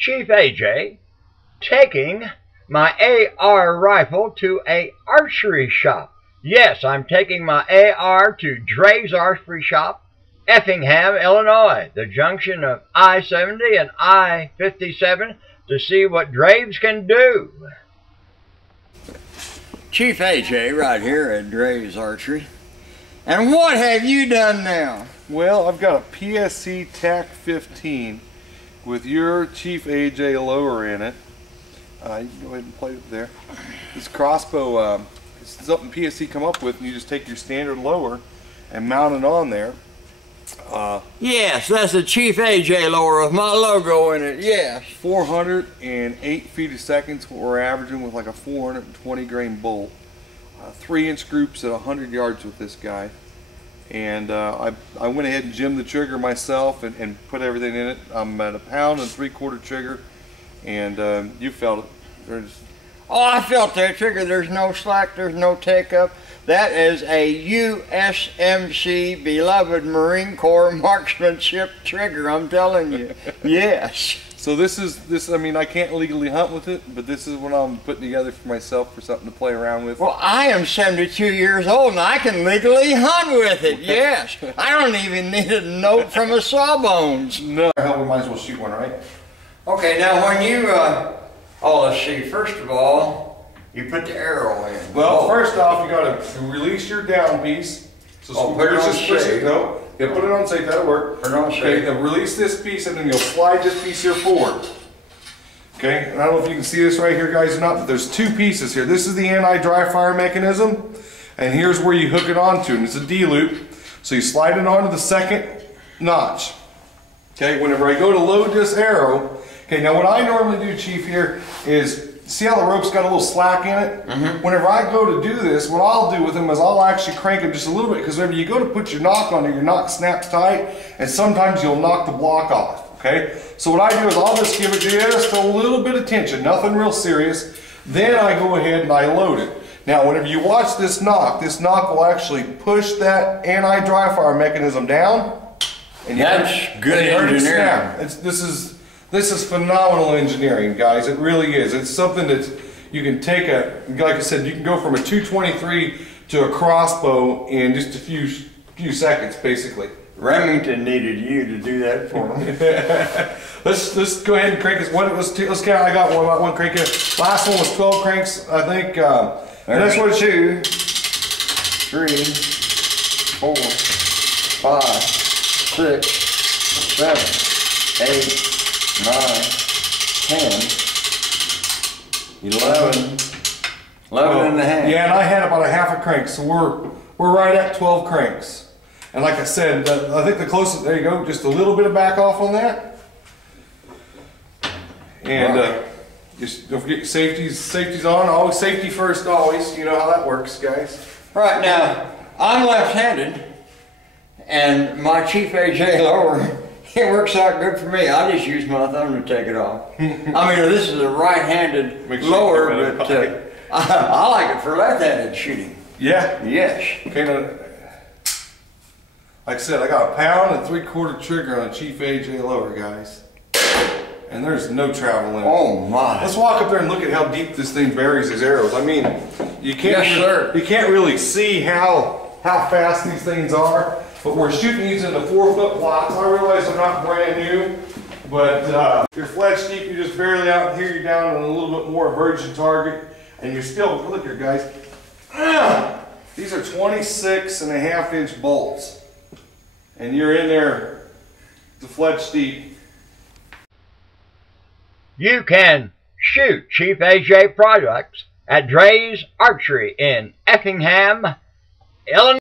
Chief AJ taking my AR rifle to a archery shop. Yes, I'm taking my AR to Dre's Archery Shop, Effingham, Illinois, the junction of I-70 and I-57, to see what Dre's can do. Chief AJ right here at Dre's Archery. And what have you done now? Well, I've got a PSE TAC 15 with your Chief AJ lower in it. You can go ahead and play it there. This crossbow is something PSE come up with, and you just take your standard lower and mount it on there. Yes, that's a Chief AJ lower with my logo in it, yes. 408 feet a second is what we're averaging with like a 420 grain bolt. 3-inch groups at 100 yards with this guy. And I went ahead and jimmed the trigger myself and put everything in it. I'm at 1.75 pound trigger, and you felt it. Oh, I felt that trigger. There's no slack, there's no take up. That is a USMC beloved Marine Corps marksmanship trigger, I'm telling you. Yes. So I mean, I can't legally hunt with it, but this is what I'm putting together for myself for something to play around with. Well, I am 72 years old and I can legally hunt with it, yes. I don't even need a note from a Sawbones. No. Hell, we might as well shoot one, right? Okay, now when you, let's see, first of all, you put the arrow in. Well, first off, you gotta release your down piece. So put it on safe. No, yeah, put it on safe, that'll work. Put it on safe. Okay, then release this piece and then you'll slide this piece here forward. Okay, and I don't know if you can see this right here, guys, or not, but there's two pieces here. This is the anti-dry fire mechanism, and here's where you hook it onto, and it's a D-loop. So you slide it onto the second notch. Okay, whenever I go to load this arrow, okay, now what I normally do, Chief, here is, see how the rope's got a little slack in it? Mm-hmm. Whenever I go to do this, what I'll do with them is I'll actually crank them just a little bit, because whenever you go to put your knock on it, your knock snaps tight, and sometimes you'll knock the block off, okay? So what I do is I'll just give it just a little bit of tension, nothing real serious. Then I go ahead and I load it. Now, whenever you watch this knock will actually push that anti-dry fire mechanism down. And that's good engineering. This is phenomenal engineering, guys. It really is. It's something that you can take like I said, you can go from a 223 to a crossbow in just a few seconds, basically. Remington needed you to do that for him. let's go ahead and crank this. Let's count. I got one crank. Last one was 12 cranks, I think. And this one 2, 3, 4, 5, 6, 7, 8. 9, 10, 11 and a half. Yeah, and I had about a half a crank, so we're right at 12 cranks. And like I said, I think the closest, there you go, just a little bit of back off on that. And just don't forget your safety's on, always safety first, always. You know how that works, guys. Right, now, I'm left-handed, and my Chief AJ lower, it works out good for me. I just use my thumb to take it off. I mean, this is a right-handed lower, but I like it for left-handed shooting. Yeah? Yes. Okay, now, like I said, I got 1.75 pound trigger on a Chief AJ lower, guys. And there's no travel in it. Oh my. Let's walk up there and look at how deep this thing buries his arrows. I mean, you can't really see how fast these things are. But we're shooting these into 4-foot blocks. I realize they're not brand new, but you're fletched deep, you're just barely out here, you're down on a little bit more virgin target, and you're still, look here guys, these are 26.5-inch bolts, and you're in there to fletch deep. You can shoot Chief AJ products at Dre's Archery in Effingham, Illinois.